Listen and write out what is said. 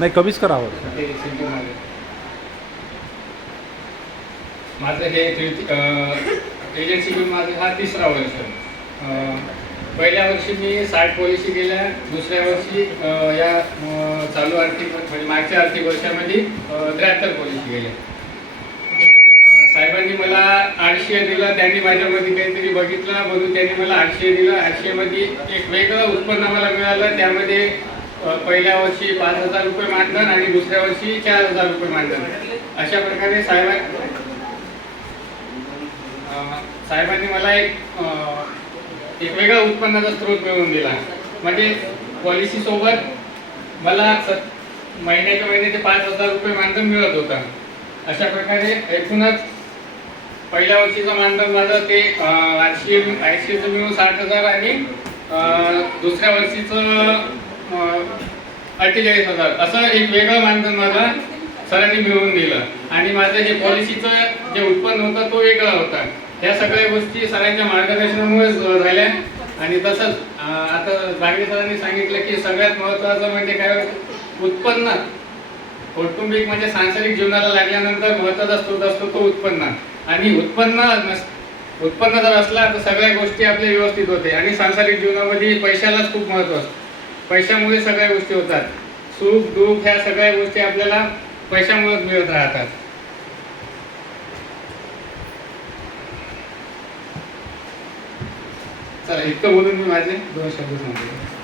नाही कमीच करावं. माझं हे एजन्सी माझं हा तिसरा वर्ष. अं, पहिल्या वर्षी मी साठ पॉलिसी केल्या दुसऱ्या वर्षी अं, या अं, चालू आर्थिक म्हणजे मागच्या आर्थिक वर्षामध्ये त्र्याहत्तर पॉलिसी केल्या. अं, साहेबांनी मला आठशे दिलं त्यांनी माझ्यामध्ये काहीतरी बघितलं म्हणून त्यांनी मला आठशे दिलं. आठशेमध्ये एक वेगळं उत्पन्न मला मिळालं त्यामध्ये पहिल्या वर्षी पाच हजार रुपये मानधन आणि दुसऱ्या वर्षी चार हजार रुपये मानधन. अशा प्रकारे साहेबां साहेबांनी मला एक एक वेगळा उत्पन्नाचा स्रोत मिळवून दिला. म्हणजे पॉलिसी सोबत मला सत महिन्याच्या महिन्याचे पाच हजार रुपये मानधन मिळत होतं. अशा प्रकारे एकूणच पहिल्या वर्षीचं मानधन माझं ते आठशे आठशेचं मिळून साठ हजार आणि दुसऱ्या वर्षीचं अठ्ठेचाळीस हजार. असं एक वेगळं मानधन मला सरांनी मिळवून दिलं. आणि माझं जे पॉलिसीचं जे उत्पन्न होतं तो वेगळा होता. या सगळ्या गोष्टी सरांच्या मार्गदर्शनामुळेच झाल्या. आणि तसंच आता जागडे सरांनी सांगितलं की सगळ्यात महत्त्वाचं म्हणजे काय उत्पन्न. कौटुंबिक म्हणजे सांसारिक जीवनाला लागल्यानंतर महत्त्वाचा स्रोत असतो तो उत्पन्न. आणि उत्पन्न उत्पन्न जर असला तर सगळ्या गोष्टी आपल्या व्यवस्थित होते. आणि सांसारिक जीवनामध्ये पैशालाच खूप महत्त्व असतं. पैशामुळे सगळ्या गोष्टी होतात. सुख दुःख ह्या सगळ्या गोष्टी आपल्याला पैशामुळेच मिळत राहतात. चला इतकं बोलून मी माझे दोन शब्द सांगतो